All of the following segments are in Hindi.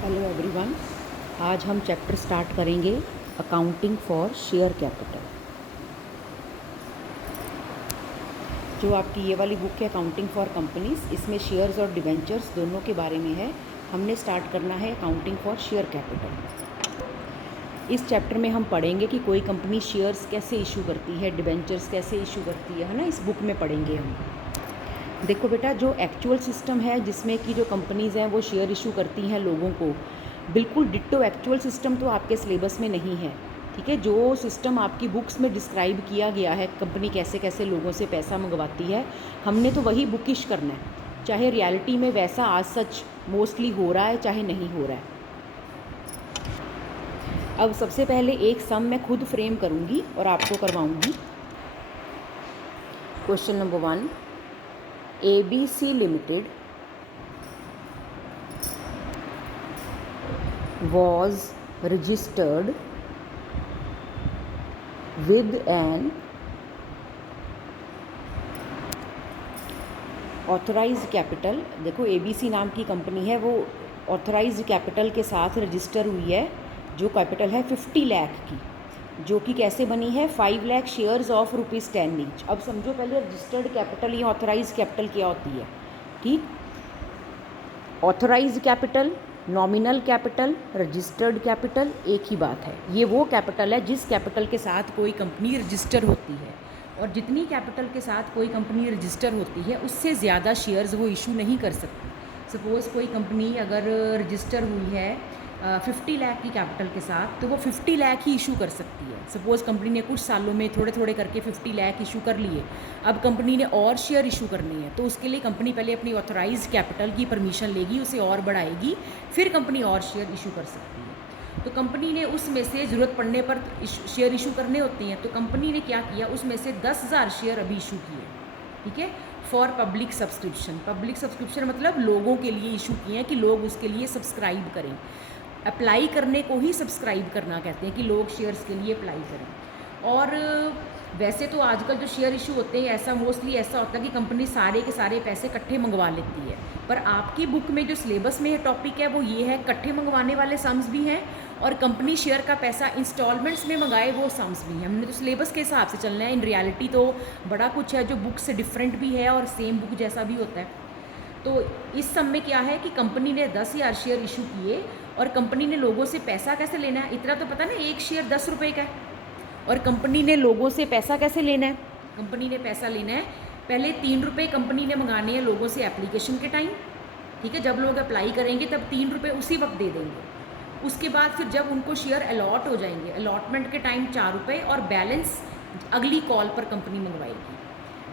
Hello everyone. आज हम चैप्टर स्टार्ट करेंगे अकाउंटिंग फॉर शेयर कैपिटल। जो आपकी ये वाली बुक है अकाउंटिंग फॉर कंपनीज, इसमें शेयर्स और डिवेंचर्स दोनों के बारे में है। हमने स्टार्ट करना है अकाउंटिंग फॉर शेयर कैपिटल। इस चैप्टर में हम पढ़ेंगे कि कोई कंपनी शेयर्स कैसे इशू करती है, डिवेंचर्स कैसे इशू करती है ना, इस बुक में पढ़ेंगे हम। देखो बेटा, जो एक्चुअल सिस्टम है जिसमें कि जो कंपनीज़ हैं वो शेयर इशू करती हैं लोगों को, बिल्कुल डिट्टो एक्चुअल सिस्टम तो आपके सिलेबस में नहीं है। ठीक है, जो सिस्टम आपकी बुक्स में डिस्क्राइब किया गया है कंपनी कैसे कैसे लोगों से पैसा मंगवाती है, हमने तो वही बुकिश करना है, चाहे रियलिटी में वैसा आज सच मोस्टली हो रहा है चाहे नहीं हो रहा है। अब सबसे पहले एक सम मैं खुद फ्रेम करूँगी और आपको करवाऊँगी। Question number 1, ABC Limited was registered with an authorised capital. देखो, ABC नाम की कंपनी है, वो ऑथराइज्ड कैपिटल के साथ रजिस्टर हुई है, जो कैपिटल है 50 लाख की, जो कि कैसे बनी है 5 लाख शेयर्स ऑफ ₹10 ईच। अब समझो पहले रजिस्टर्ड कैपिटल या ऑथराइज्ड कैपिटल क्या होती है। ठीक, authorised capital, nominal capital, registered capital एक ही बात है। ये वो कैपिटल है जिस कैपिटल के साथ कोई कंपनी रजिस्टर होती है, और जितनी कैपिटल के साथ कोई कंपनी रजिस्टर होती है उससे ज़्यादा शेयर्स वो इशू नहीं कर सकती। सपोज़ कोई कंपनी अगर रजिस्टर हुई है 50 लाख की कैपिटल के साथ, तो वो 50 लाख ही इशू कर सकती है। सपोज़ कंपनी ने कुछ सालों में थोड़े थोड़े करके 50 लाख इशू कर लिए, अब कंपनी ने और शेयर इशू करनी है, तो उसके लिए कंपनी पहले अपनी ऑथराइज्ड कैपिटल की परमिशन लेगी, उसे और बढ़ाएगी, फिर कंपनी और शेयर इशू कर सकती है। तो कंपनी ने उसमें से ज़रूरत पड़ने पर शेयर इशू करने होती हैं, तो कंपनी ने क्या किया, उसमें से 10,000 शेयर अभी इशू किए। ठीक है, for public subscription. Public subscription मतलब लोगों के लिए इशू किए हैं कि लोग उसके लिए सब्सक्राइब करें। अप्लाई करने को ही सब्सक्राइब करना कहते हैं, कि लोग शेयर्स के लिए अप्लाई करें। और वैसे तो आजकल जो शेयर इशू होते हैं, ऐसा मोस्टली ऐसा होता है कि कंपनी सारे के सारे पैसे इकट्ठे मंगवा लेती है, पर आपकी बुक में जो सिलेबस में टॉपिक है वो ये है, इकट्ठे मंगवाने वाले सम्स भी हैं और कंपनी शेयर का पैसा इंस्टॉलमेंट्स में मंगाए वो सम्स भी हैं। हमने तो सिलेबस के हिसाब से चलना है। इन रियलिटी तो बड़ा कुछ है जो बुक से डिफरेंट भी है और सेम बुक जैसा भी होता है। तो इस सम में क्या है कि कंपनी ने 10,000 शेयर इशू किए, और कंपनी ने लोगों से पैसा कैसे लेना है, इतना तो पता ना, एक शेयर 10 रुपये का है। और कंपनी ने लोगों से पैसा कैसे लेना है, कंपनी ने पैसा लेना है, पहले 3 रुपये कंपनी ने मंगाने हैं लोगों से एप्लीकेशन के टाइम। ठीक है, जब लोग अप्लाई करेंगे तब 3 रुपये उसी वक्त दे देंगे। उसके बाद फिर जब उनको शेयर अलॉट हो जाएंगे, अलॉटमेंट के टाइम 4 रुपये, और बैलेंस अगली कॉल पर कंपनी मंगवाएगी।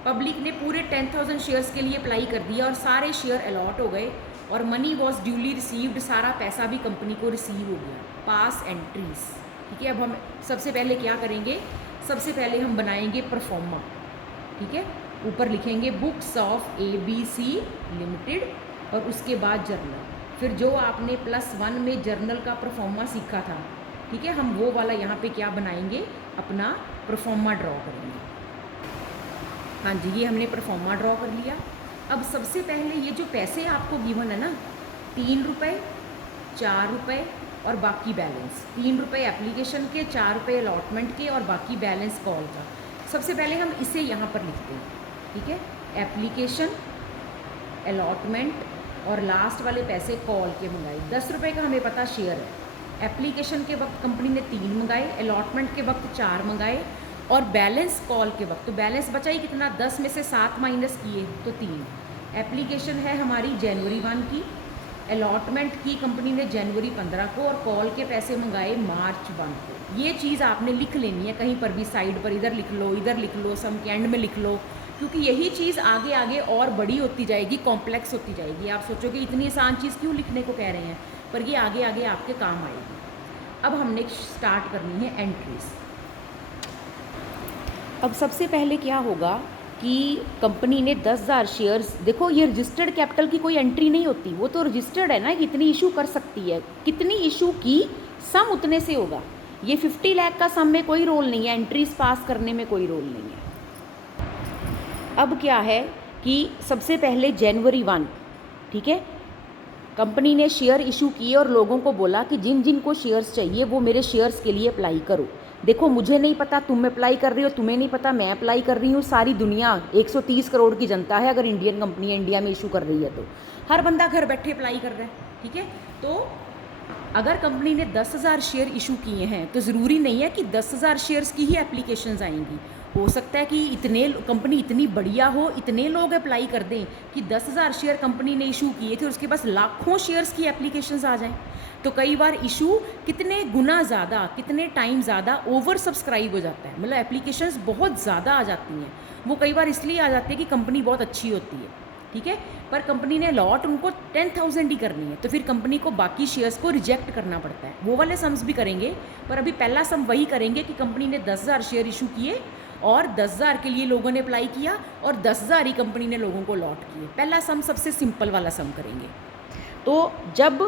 पब्लिक ने पूरे 10,000 शेयर्स के लिए अप्लाई कर दिया और सारे शेयर अलॉट हो गए, और मनी वॉज ड्यूली रिसीव्ड, सारा पैसा भी कंपनी को रिसीव हो गया। पास एंट्रीज। ठीक है, अब हम सबसे पहले क्या करेंगे, सबसे पहले हम बनाएंगे परफॉर्मा। ठीक है, ऊपर लिखेंगे बुक्स ऑफ ABC लिमिटेड, और उसके बाद जर्नल। फिर जो आपने +1 में जर्नल का परफॉर्मा सीखा था, ठीक है, हम वो वाला यहाँ पे क्या बनाएंगे, अपना परफॉर्मा ड्रॉ करेंगे। हाँ जी, ये हमने परफॉर्मा ड्रॉ कर लिया। अब सबसे पहले ये जो पैसे आपको गिवन है ना, 3 रुपये, 4 रुपये और बाकी बैलेंस, 3 रुपये एप्लीकेशन के, 4 रुपये अलॉटमेंट के और बाकी बैलेंस कॉल का। सबसे पहले हम इसे यहाँ पर लिखते हैं। ठीक है, एप्लीकेशन, अलॉटमेंट और लास्ट वाले पैसे कॉल के मंगाए। 10 रुपये का हमें पता शेयर है। एप्लीकेशन के वक्त कंपनी ने 3 मंगाए, अलॉटमेंट के वक्त 4 मंगाए, और बैलेंस कॉल के वक्त, तो बैलेंस बचा ही कितना, 10 में से 7 माइनस किए तो 3। एप्लीकेशन है हमारी जनवरी 1 की, अलॉटमेंट की कंपनी ने जनवरी 15 को, और कॉल के पैसे मंगाए मार्च 1 को। ये चीज़ आपने लिख लेनी है कहीं पर भी, साइड पर, इधर लिख लो, इधर लिख लो, सम के एंड में लिख लो, क्योंकि यही चीज़ आगे आगे और बड़ी होती जाएगी, कॉम्प्लेक्स होती जाएगी। आप सोचोगे इतनी आसान चीज़ क्यों लिखने को कह रहे हैं, पर ये आगे आगे आपके काम आएगी। अब हमने स्टार्ट करनी है एंट्रीज। अब सबसे पहले क्या होगा कि कंपनी ने 10,000 शेयर्स, देखो ये रजिस्टर्ड कैपिटल की कोई एंट्री नहीं होती, वो तो रजिस्टर्ड है ना, कितनी इशू कर सकती है, कितनी इशू की सम उतने से होगा। ये 50 लाख का सम में कोई रोल नहीं है, एंट्रीज पास करने में कोई रोल नहीं है। अब क्या है कि सबसे पहले जनवरी 1, ठीक है, कंपनी ने शेयर इशू किए और लोगों को बोला कि जिन जिन को शेयर्स चाहिए वो मेरे शेयर्स के लिए अप्लाई करो। देखो मुझे नहीं पता तुम अप्लाई कर रही हो, तुम्हें नहीं पता मैं अप्लाई कर रही हूँ, सारी दुनिया 130 करोड़ की जनता है, अगर इंडियन कंपनी इंडिया में इशू कर रही है तो हर बंदा घर बैठे अप्लाई कर रहा है। ठीक है, तो अगर कंपनी ने 10,000 शेयर इशू किए हैं तो ज़रूरी नहीं है कि 10,000 शेयर्स की ही एप्लीकेशंस आएंगी। हो सकता है कि इतने कंपनी इतनी बढ़िया हो, इतने लोग अप्लाई कर दें कि 10,000 शेयर कंपनी ने इशू किए थे और उसके पास लाखों शेयर्स की एप्लीकेशंस आ जाएं। तो कई बार इशू कितने गुना ज़्यादा, कितने टाइम ज़्यादा ओवर सब्सक्राइब हो जाता है, मतलब एप्लीकेशंस बहुत ज़्यादा आ जाती हैं। वो कई बार इसलिए आ जाती है कि कंपनी बहुत अच्छी होती है, ठीक है, पर कंपनी ने लॉट उनको 10,000 ही करनी है, तो फिर कंपनी को बाकी शेयर्स को रिजेक्ट करना पड़ता है। वो वाले सम्स भी करेंगे, पर अभी पहला सम वही करेंगे कि कंपनी ने 10,000 शेयर इशू किए और 10,000 के लिए लोगों ने अप्लाई किया और 10,000 ही कंपनी ने लोगों को लॉट किए। पहला सम सबसे सिंपल वाला सम करेंगे। तो जब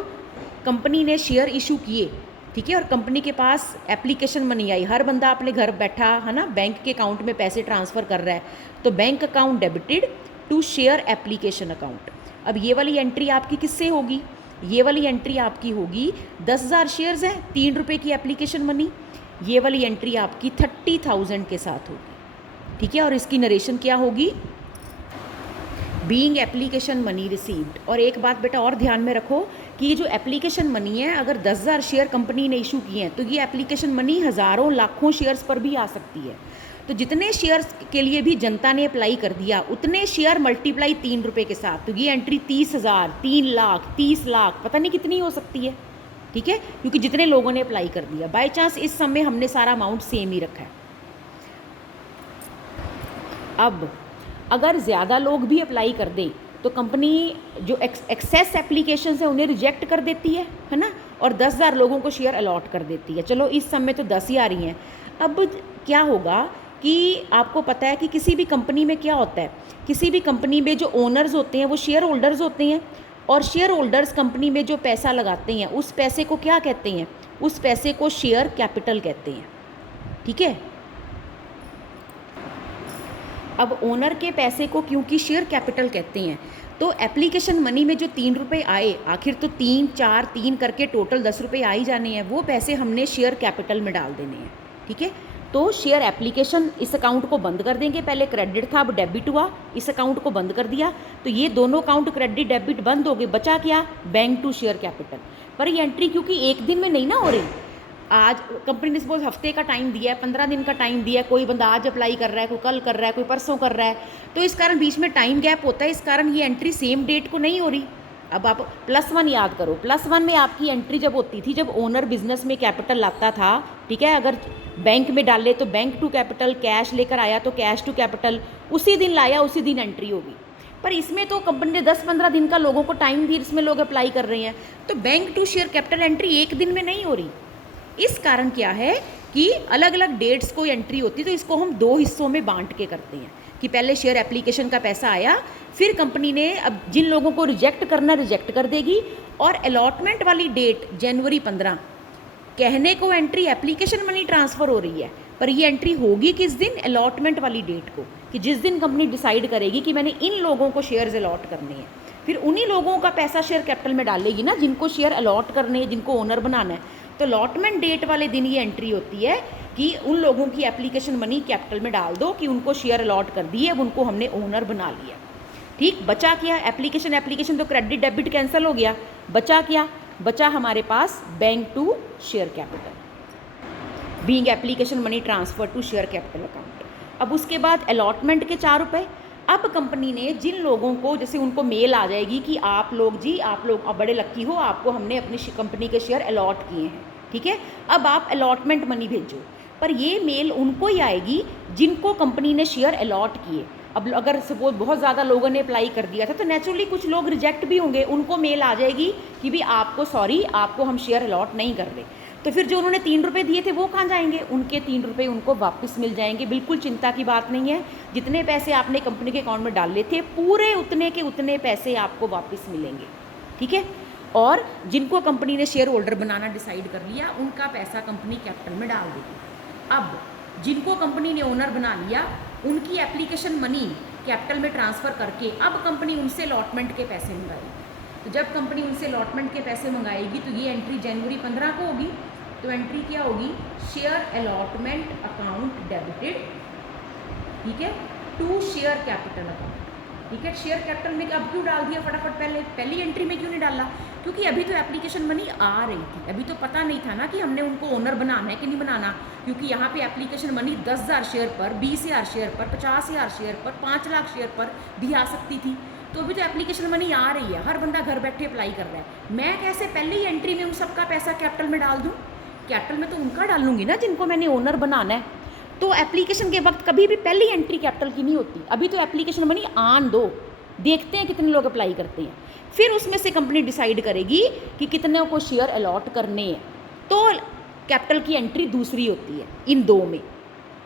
कंपनी ने शेयर इशू किए, ठीक है, और कंपनी के पास एप्लीकेशन मनी आई, हर बंदा अपने घर बैठा है ना, बैंक के अकाउंट में पैसे ट्रांसफ़र कर रहा है, तो bank account debited to share application account. अब ये वाली एंट्री आपकी किससे होगी? ये वाली एंट्री आपकी होगी, 10,000 शेयर्स हैं, 3 रुपये की एप्लीकेशन मनी, ये वाली एंट्री आपकी 30,000 के साथ होगी। ठीक है, और इसकी नरेशन क्या होगी? Being application money received. और एक बात बेटा और ध्यान में रखो कि ये जो एप्लीकेशन मनी है, अगर 10,000 शेयर कंपनी ने इशू किए हैं तो ये एप्लीकेशन मनी हज़ारों लाखों शेयर्स पर भी आ सकती है। तो जितने शेयर्स के लिए भी जनता ने अप्लाई कर दिया उतने शेयर मल्टीप्लाई 3 रुपये के साथ, तो ये एंट्री 30,000, 3 लाख, 30 लाख, पता नहीं कितनी हो सकती है। ठीक है, क्योंकि जितने लोगों ने अप्लाई कर दिया, बाय चांस इस समय हमने सारा अमाउंट सेम ही रखा है। अब अगर ज़्यादा लोग भी अप्लाई कर दें तो कंपनी जो एक्सेस एप्लीकेशंस हैं उन्हें रिजेक्ट कर देती है ना, और 10,000 लोगों को शेयर अलॉट कर देती है। चलो इस समय तो 10 ही आ रही हैं। अब क्या होगा कि आपको पता है कि किसी भी कंपनी में क्या होता है, किसी भी कंपनी में जो ओनर्स होते हैं वो शेयर होल्डर्स होते हैं, और शेयर होल्डर्स कंपनी में जो पैसा लगाते हैं उस पैसे को क्या कहते हैं? उस पैसे को शेयर कैपिटल कहते हैं। ठीक है, अब ओनर के पैसे को क्योंकि शेयर कैपिटल कहते हैं, तो एप्लीकेशन मनी में जो 3 रुपये आए, आखिर तो 3, 4, 3 करके टोटल 10 रुपये आ ही जाने हैं, वो पैसे हमने शेयर कैपिटल में डाल देने हैं। ठीक है, तो शेयर एप्लीकेशन इस अकाउंट को बंद कर देंगे, पहले क्रेडिट था अब डेबिट हुआ, इस अकाउंट को बंद कर दिया, तो ये दोनों अकाउंट क्रेडिट डेबिट बंद हो गए, बचा क्या? Bank to share capital. पर ये एंट्री क्योंकि एक दिन में नहीं ना हो रही, आज कंपनी ने सपोज हफ्ते का टाइम दिया है, 15 दिन का टाइम दिया है, कोई बंदा आज अप्लाई कर रहा है, कोई कल कर रहा है, कोई परसों कर रहा है, तो इस कारण बीच में टाइम गैप होता है, इस कारण ये एंट्री सेम डेट को नहीं हो रही। अब आप +1 याद करो, +1 में आपकी एंट्री जब होती थी, जब ओनर बिजनेस में कैपिटल लाता था, ठीक है, अगर बैंक में डाले तो बैंक टू कैपिटल, कैश लेकर आया तो कैश टू कैपिटल, उसी दिन लाया उसी दिन एंट्री होगी। पर इसमें तो कंपनी ने 10-15 दिन का लोगों को टाइम दी, इसमें लोग अप्लाई कर रहे हैं, तो bank to share capital entry एक दिन में नहीं हो रही। इस कारण क्या है कि अलग अलग डेट्स को एंट्री होती है, तो इसको हम 2 हिस्सों में बांट के करते हैं कि पहले शेयर एप्लीकेशन का पैसा आया, फिर कंपनी ने अब जिन लोगों को रिजेक्ट करना रिजेक्ट कर देगी, और अलॉटमेंट वाली डेट जनवरी 15, कहने को एंट्री एप्लीकेशन मनी ट्रांसफ़र हो रही है, पर ये एंट्री होगी किस दिन? अलॉटमेंट वाली डेट को, कि जिस दिन कंपनी डिसाइड करेगी कि मैंने इन लोगों को शेयर्स अलॉट करने हैं, फिर उन्हीं लोगों का पैसा शेयर कैपिटल में डालेगी ना, जिनको शेयर अलॉट करने हैं, जिनको ओनर बनाना है। तो अलॉटमेंट डेट वाले दिन ये एंट्री होती है कि उन लोगों की एप्लीकेशन मनी कैपिटल में डाल दो कि उनको शेयर अलॉट कर दिए, अब उनको हमने ओनर बना लिया। ठीक, बचा क्या? एप्लीकेशन तो क्रेडिट डेबिट कैंसिल हो गया, बचा क्या? बचा हमारे पास bank to share capital, being application money transfer to share capital account. अब उसके बाद अलॉटमेंट के 4 रुपये। अब कंपनी ने जिन लोगों को, जैसे उनको मेल आ जाएगी कि आप लोग जी, आप लोग बड़े लक्की हो, आपको हमने अपनी कंपनी के शेयर अलॉट किए हैं, ठीक है, अब आप अलॉटमेंट मनी भेजो। पर ये मेल उनको ही आएगी जिनको कंपनी ने शेयर अलॉट किए। अब अगर सपोज बहुत ज़्यादा लोगों ने अप्लाई कर दिया था तो नेचुरली कुछ लोग रिजेक्ट भी होंगे, उनको मेल आ जाएगी कि भी आपको सॉरी, आपको हम शेयर अलॉट नहीं कर रहे। तो फिर जो उन्होंने 3 रुपये दिए थे वो कहाँ जाएंगे? उनके 3 रुपये उनको वापस मिल जाएंगे, बिल्कुल चिंता की बात नहीं है। जितने पैसे आपने कंपनी के अकाउंट में डाले थे पूरे उतने के उतने पैसे आपको वापस मिलेंगे, ठीक है। और जिनको कंपनी ने शेयर होल्डर बनाना डिसाइड कर लिया उनका पैसा कंपनी कैपिटल में डाल देगी। अब जिनको कंपनी ने ओनर बना लिया उनकी एप्लीकेशन मनी कैपिटल में ट्रांसफ़र करके अब कंपनी उनसे अलॉटमेंट के पैसे मंगाएगी। तो जब कंपनी उनसे अलॉटमेंट के पैसे मंगाएगी तो ये एंट्री जनवरी 15 को होगी। तो एंट्री क्या होगी, शेयर अलॉटमेंट अकाउंट डेबिटेड, ठीक है, टू शेयर कैपिटल अकाउंट, ठीक है। शेयर कैपिटल में अब क्यों डाल दिया फटाफट, पहली एंट्री में क्यों नहीं डाला, क्योंकि अभी तो एप्लीकेशन मनी आ रही थी, अभी तो पता नहीं था ना कि हमने उनको ओनर बनाना है कि नहीं बनाना, क्योंकि यहाँ पे एप्लीकेशन मनी 10,000 शेयर पर, 20,000 शेयर पर, 50,000 शेयर पर, 5 लाख शेयर पर भी आ सकती थी। तो अभी तो एप्लीकेशन मनी आ रही है, हर बंदा घर बैठे अप्लाई कर रहा है। मैं कैसे पहले ही एंट्री में उन सबका पैसा कैपिटल में डाल दूँ, कैपिटल में तो उनका डालूंगी ना जिनको मैंने ओनर बनाना है। तो एप्लीकेशन के वक्त कभी भी पहली एंट्री कैपिटल की नहीं होती, अभी तो एप्लीकेशन मनी आन दो, देखते हैं कितने लोग अप्लाई करते हैं, फिर उसमें से कंपनी डिसाइड करेगी कि कितने को शेयर अलॉट करने हैं, तो कैपिटल की एंट्री दूसरी होती है इन दो में,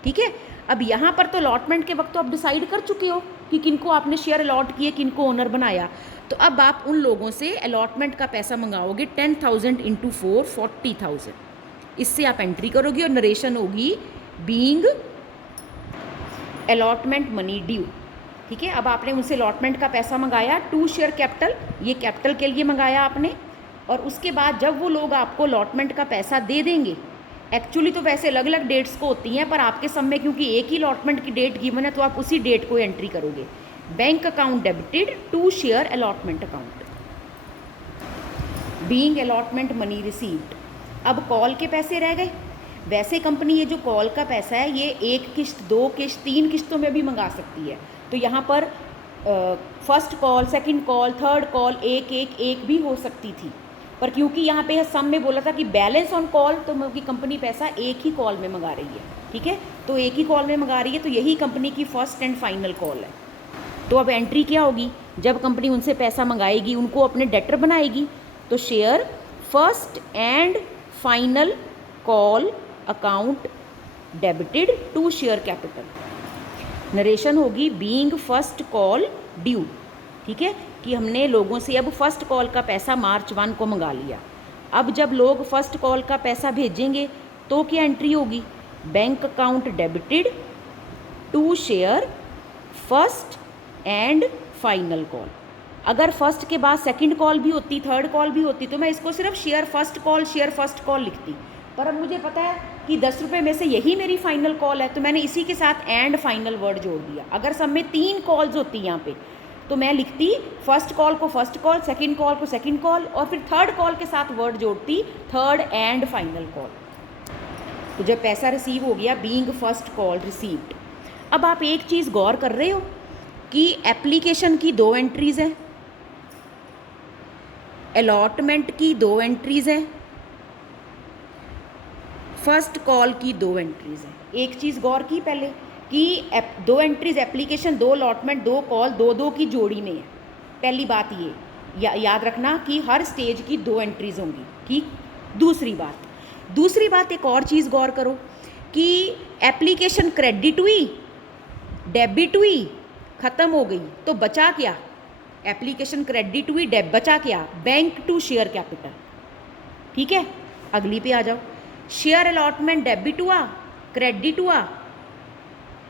ठीक है। अब यहाँ पर तो अलॉटमेंट के वक्त तो आप डिसाइड कर चुके हो कि किनको आपने शेयर अलॉट किए, किनको ओनर बनाया। तो अब आप उन लोगों से अलॉटमेंट का पैसा मंगाओगे 10,000 इंटू 4 40,000, इससे आप एंट्री करोगे और नरेशन होगी बीइंग अलॉटमेंट मनी ड्यू, ठीक है। अब आपने उनसे अलॉटमेंट का पैसा मंगाया, टू शेयर कैपिटल, ये कैपिटल के लिए मंगाया आपने, और उसके बाद जब वो लोग आपको अलॉटमेंट का पैसा दे देंगे, एक्चुअली तो वैसे अलग अलग डेट्स को होती हैं, पर आपके सब में क्योंकि एक ही अलॉटमेंट की डेट गिवन है तो आप उसी डेट को एंट्री करोगे। Bank account debited to share allotment account, being allotment money received. अब कॉल के पैसे रह गए। वैसे कंपनी ये जो कॉल का पैसा है ये 1 किश्त, 2 किश्त, 3 किश्तों में भी मंगा सकती है। तो यहाँ पर first call, second call, third call एक भी हो सकती थी, पर क्योंकि यहाँ पे सम में बोला था कि बैलेंस ऑन कॉल, तो क्योंकि कंपनी पैसा एक ही कॉल में मंगा रही है, ठीक है। तो एक ही कॉल में मंगा रही है, तो यही कंपनी की फर्स्ट एंड फाइनल कॉल है। तो अब एंट्री क्या होगी, जब कंपनी उनसे पैसा मंगाएगी, उनको अपने डेटर बनाएगी, तो share first and final call account debited to share capital, narration होगी बीइंग फर्स्ट कॉल ड्यू, ठीक है, कि हमने लोगों से अब फर्स्ट कॉल का पैसा मार्च 1 को मंगा लिया। अब जब लोग फर्स्ट कॉल का पैसा भेजेंगे तो क्या एंट्री होगी, bank account debited to share first and final call. अगर फर्स्ट के बाद सेकंड कॉल भी होती, थर्ड कॉल भी होती, तो मैं इसको सिर्फ शेयर फर्स्ट कॉल लिखती, पर अब मुझे पता है कि 10 रुपये में से यही मेरी फाइनल कॉल है, तो मैंने इसी के साथ एंड फाइनल वर्ड जोड़ दिया। अगर सब में 3 कॉल्स होती यहाँ पे, तो मैं लिखती फर्स्ट कॉल को फर्स्ट कॉल, सेकंड कॉल को सेकंड कॉल, और फिर थर्ड कॉल के साथ वर्ड जोड़ती थर्ड एंड फाइनल कॉल। तो जब पैसा रिसीव हो गया, बीइंग फर्स्ट कॉल रिसीव्ड। अब आप एक चीज़ गौर कर रहे हो कि एप्लीकेशन की 2 एंट्रीज़ हैं, अलॉटमेंट की 2 एंट्रीज़ हैं, फर्स्ट कॉल की 2 एंट्रीज़ हैं। एक चीज़ गौर की पहले कि 2 एंट्रीज़ एप्लीकेशन, 2 अलॉटमेंट, 2 कॉल, 2 की जोड़ी में है। पहली बात ये याद रखना कि हर स्टेज की 2 एंट्रीज़ होंगी, ठीक। दूसरी बात एक और चीज़ गौर करो कि एप्लीकेशन क्रेडिट हुई, डेबिट हुई, ख़त्म हो गई, तो बचा क्या, एप्लीकेशन क्रेडिट हुई, बचा क्या, बैंक टू शेयर कैपिटल, ठीक है। अगली पे आ जाओ, शेयर अलॉटमेंट डेबिट हुआ, क्रेडिट हुआ,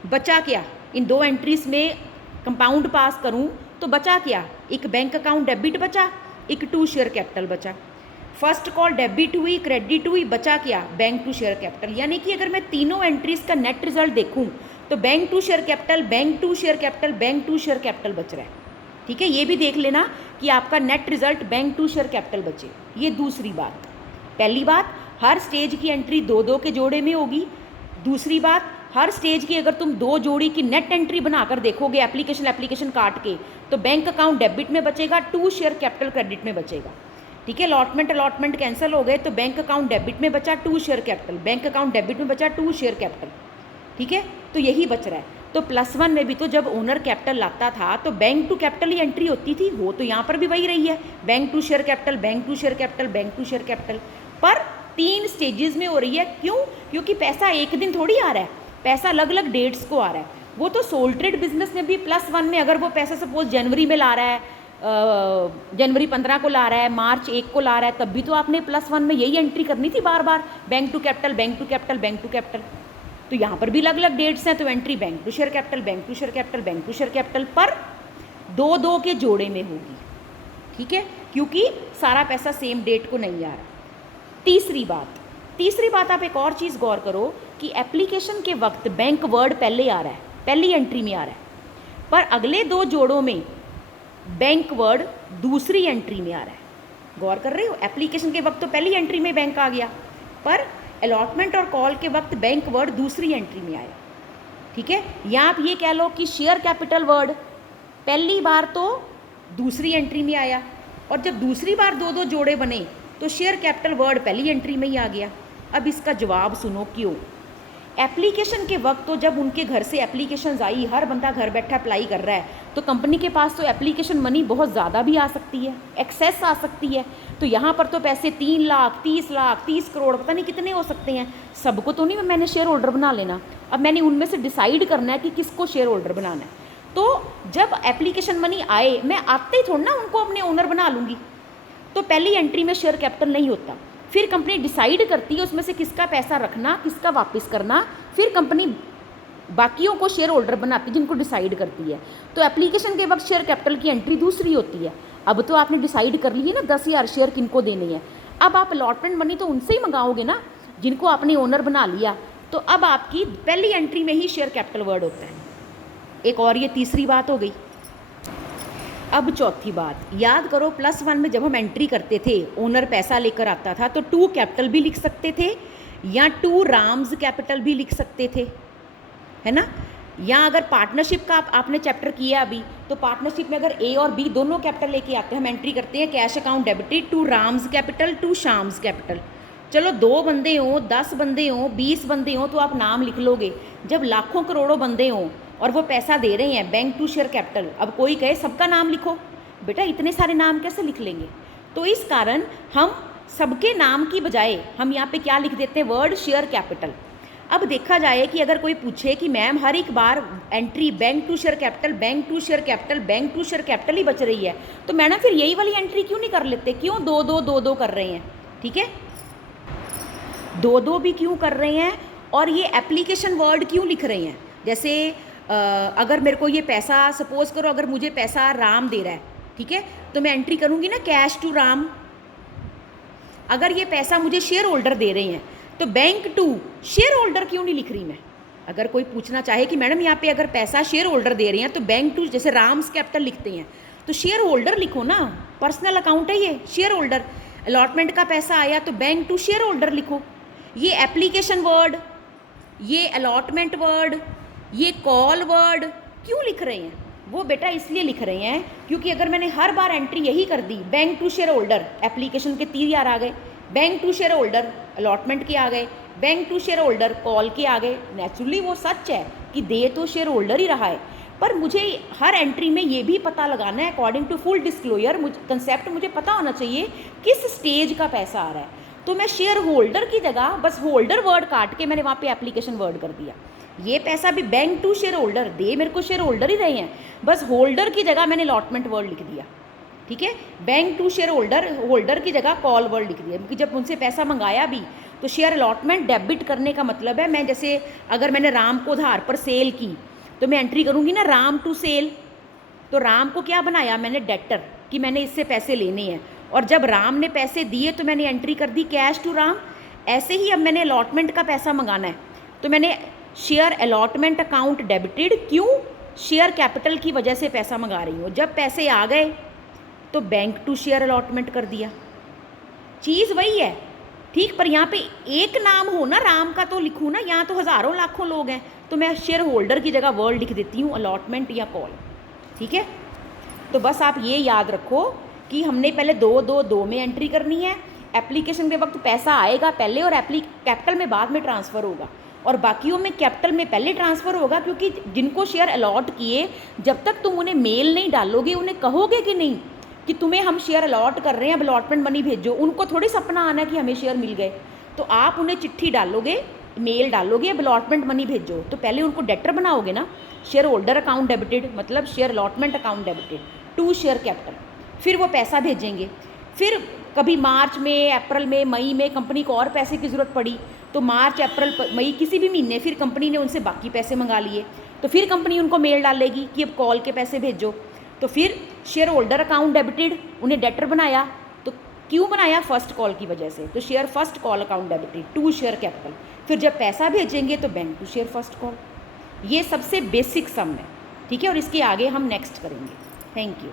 बचा क्या, इन 2 एंट्रीज में कंपाउंड पास करूं तो बचा क्या, एक बैंक अकाउंट डेबिट बचा, एक टू शेयर कैपिटल बचा। फर्स्ट कॉल डेबिट हुई, क्रेडिट हुई, बचा क्या, बैंक टू शेयर कैपिटल। यानी कि अगर मैं तीनों एंट्रीज का नेट रिजल्ट देखूं तो bank to share capital, bank to share capital, bank to share capital बच रहा है, ठीक है। ये भी देख लेना कि आपका net result bank to share capital बचे। ये दूसरी बात। पहली बात, हर स्टेज की एंट्री 2 के जोड़े में होगी। दूसरी बात, हर स्टेज की अगर तुम 2 जोड़ी की नेट एंट्री बनाकर देखोगे एप्लीकेशन काट के, तो बैंक अकाउंट डेबिट में बचेगा, टू शेयर कैपिटल क्रेडिट में बचेगा, ठीक है। अलॉटमेंट कैंसिल हो गए तो बैंक अकाउंट डेबिट में बचा, to share capital, bank account debit में बचा, टू शेयर कैपिटल, ठीक है। तो यही बच रहा है। तो +1 में भी तो जब ओनर कैपिटल लाता था तो बैंक टू कैपिटल ही एंट्री होती थी, वो तो यहाँ पर भी वही रही है, bank to share capital, bank to share capital, bank to share capital, पर 3 स्टेजेस में हो रही है। क्यों? क्योंकि पैसा एक दिन थोड़ी आ रहा है, पैसा अलग अलग डेट्स को आ रहा है। वो तो सोल ट्रेड बिजनेस में भी +1 में अगर वो पैसा सपोज जनवरी में ला रहा है, जनवरी 15 को ला रहा है, मार्च 1 को ला रहा है, तब भी तो आपने +1 में यही एंट्री करनी थी बार बार, bank to capital, bank to capital, bank to capital. तो यहाँ पर भी अलग अलग डेट्स हैं, तो entry bank to share capital, bank to share capital, bank to share capital, पर 2 के जोड़े में होगी, ठीक है। क्योंकि सारा पैसा सेम डेट को नहीं आ रहा। तीसरी बात आप एक और चीज़ गौर करो कि एप्लीकेशन के वक्त बैंक वर्ड पहले आ रहा है, पहली एंट्री में आ रहा है, पर अगले 2 जोड़ों में बैंक वर्ड दूसरी एंट्री में आ रहा है। गौर कर रहे हो, एप्लीकेशन के वक्त तो पहली एंट्री में बैंक आ गया, पर अलॉटमेंट और कॉल के वक्त बैंक वर्ड दूसरी एंट्री में आया। ठीक है, या आप ये कह लो कि शेयर कैपिटल वर्ड पहली बार तो दूसरी एंट्री में आया, और जब दूसरी बार 2 जोड़े बने तो शेयर कैपिटल वर्ड पहली एंट्री में ही आ गया। अब इसका जवाब सुनो क्यों। एप्लीकेशन के वक्त तो जब उनके घर से एप्लीकेशंस आई, हर बंदा घर बैठा अप्लाई कर रहा है, तो कंपनी के पास तो एप्लीकेशन मनी बहुत ज़्यादा भी आ सकती है, एक्सेस आ सकती है। तो यहाँ पर तो पैसे 3 लाख, 30 लाख, 30 करोड़, पता नहीं कितने हो सकते हैं। सबको तो नहीं मैंने शेयर होल्डर बना लेना, अब मैंने उनमें से डिसाइड करना है कि किसको शेयर होल्डर बनाना है। तो जब एप्लीकेशन मनी आए, मैं आते ही थोड़ा ना उनको अपने ओनर बना लूँगी, तो पहली एंट्री में शेयर कैपिटल नहीं होता। फिर कंपनी डिसाइड करती है उसमें से किसका पैसा रखना, किसका वापस करना, फिर कंपनी बाकियों को शेयर होल्डर बनाती है जिनको डिसाइड करती है। तो एप्लीकेशन के वक्त शेयर कैपिटल की एंट्री दूसरी होती है। अब तो आपने डिसाइड कर ली है ना 10,000 शेयर किनको देने हैं, अब आप अलॉटमेंट मनी तो उनसे ही मंगाओगे ना जिनको आपने ओनर बना लिया। तो अब आपकी पहली एंट्री में ही शेयर कैपिटल वर्ड होता है। एक और ये तीसरी बात हो गई। अब चौथी बात, याद करो +1 में जब हम एंट्री करते थे, ओनर पैसा लेकर आता था तो 2 कैपिटल भी लिख सकते थे या 2 राम्स कैपिटल भी लिख सकते थे, है ना। या अगर पार्टनरशिप का आपने चैप्टर किया अभी, तो पार्टनरशिप में अगर ए और बी दोनों कैपिटल लेके आते हैं, हम एंट्री करते हैं cash account debited 2 Ram's capital 2 Shyam's capital. चलो 2 बंदे हों, 10 बंदे हों, 20 बंदे हों, तो आप नाम लिख लोगे। जब लाखों करोड़ों बंदे हों और वो पैसा दे रहे हैं, बैंक टू शेयर कैपिटल, अब कोई कहे सबका नाम लिखो, बेटा इतने सारे नाम कैसे लिख लेंगे। तो इस कारण हम सबके नाम की बजाय हम यहाँ पे क्या लिख देते हैं, वर्ड शेयर कैपिटल। अब देखा जाए कि अगर कोई पूछे कि मैम हर एक बार entry bank to share capital, bank to share capital, bank to share capital ही बच रही है, तो मैडम फिर यही वाली एंट्री क्यों नहीं कर लेते, क्यों 2-2 कर रहे हैं। ठीक है, 2-2 भी क्यों कर रहे हैं, और ये एप्लीकेशन वर्ड क्यों लिख रहे हैं। जैसे अगर मेरे को ये पैसा, सपोज करो अगर मुझे पैसा राम दे रहा है, ठीक है, तो मैं एंट्री करूँगी ना कैश टू राम। अगर ये पैसा मुझे शेयर होल्डर दे रहे हैं तो बैंक टू शेयर होल्डर क्यों नहीं लिख रही मैं। अगर कोई पूछना चाहे कि मैडम यहाँ पे अगर पैसा शेयर होल्डर दे रहे हैं तो बैंक टू, जैसे राम्स कैपिटल लिखते हैं, तो शेयर होल्डर लिखो ना, पर्सनल अकाउंट है ये शेयर होल्डर। अलॉटमेंट का पैसा आया तो बैंक टू शेयर होल्डर लिखो। ये एप्लीकेशन वर्ड, ये अलॉटमेंट वर्ड, ये कॉल वर्ड क्यों लिख रहे हैं, वो बेटा इसलिए लिख रहे हैं क्योंकि अगर मैंने हर बार एंट्री यही कर दी, bank to share holder, application के 3 यार आ गए, bank to share holder allotment के आ गए, bank to share holder call के आ गए। नेचुरली वो सच है कि दे तो शेयर होल्डर ही रहा है, पर मुझे हर एंट्री में ये भी पता लगाना है, according to full disclosure concept मुझे पता होना चाहिए किस स्टेज का पैसा आ रहा है। तो मैं शेयर होल्डर की जगह बस होल्डर वर्ड काट के मैंने वहाँ पे एप्लीकेशन वर्ड कर दिया। ये पैसा भी बैंक टू शेयर होल्डर, दे मेरे को शेयर होल्डर ही रहे हैं, बस होल्डर की जगह मैंने अलॉटमेंट वर्ड लिख दिया। ठीक है, bank to share holder, holder की जगह कॉल वर्ड लिख दिया, क्योंकि जब उनसे पैसा मंगाया भी तो शेयर अलॉटमेंट डेबिट करने का मतलब है, मैं जैसे अगर मैंने राम को उधार पर सेल की तो मैं एंट्री करूँगी ना राम टू सेल, तो राम को क्या बनाया मैंने, डेटर, कि मैंने इससे पैसे लेने हैं, और जब राम ने पैसे दिए तो मैंने एंट्री कर दी कैश टू राम। ऐसे ही अब मैंने अलॉटमेंट का पैसा मंगाना है तो मैंने शेयर अलॉटमेंट अकाउंट डेबिटेड, क्यों, शेयर कैपिटल की वजह से पैसा मंगा रही हूँ। जब पैसे आ गए तो बैंक टू शेयर अलॉटमेंट कर दिया, चीज़ वही है। ठीक, पर यहाँ पे एक नाम हो ना, राम का तो लिखूँ ना, यहाँ तो हज़ारों लाखों लोग हैं, तो मैं शेयर होल्डर की जगह वर्ड लिख देती हूँ अलॉटमेंट या कॉल। ठीक है, तो बस आप ये याद रखो कि हमने पहले 2-2-2 में एंट्री करनी है, एप्लीकेशन के वक्त पैसा आएगा पहले और कैपिटल में बाद में ट्रांसफ़र होगा, और बाकियों में कैपिटल में पहले ट्रांसफ़र होगा, क्योंकि जिनको शेयर अलॉट किए जब तक तुम उन्हें मेल नहीं डालोगे, उन्हें कहोगे कि नहीं कि तुम्हें हम शेयर अलॉट कर रहे हैं, अब अलॉटमेंट मनी भेजो, उनको थोड़ी सपना आना कि हमें शेयर मिल गए। तो आप उन्हें चिट्ठी डालोगे, मेल डालोगे, अब अलॉटमेंट मनी भेजो, तो पहले उनको डेटर बनाओगे ना, शेयर होल्डर अकाउंट डेबिटेड मतलब share allotment account debited to share capital, फिर वो पैसा भेजेंगे। फिर कभी मार्च में, अप्रैल में, मई में कंपनी को और पैसे की ज़रूरत पड़ी तो मार्च, अप्रैल, मई किसी भी महीने फिर कंपनी ने उनसे बाकी पैसे मंगा लिए, तो फिर कंपनी उनको मेल डालेगी कि अब कॉल के पैसे भेजो। तो फिर शेयर होल्डर अकाउंट डेबिटेड, उन्हें डेटर बनाया, तो क्यों बनाया? फर्स्ट कॉल की वजह से। तो share first call account debited to share capital. फिर जब पैसा भेजेंगे तो bank to share first call. ये सबसे बेसिक सम है, ठीक है, और इसके आगे हम नेक्स्ट करेंगे। Thank you.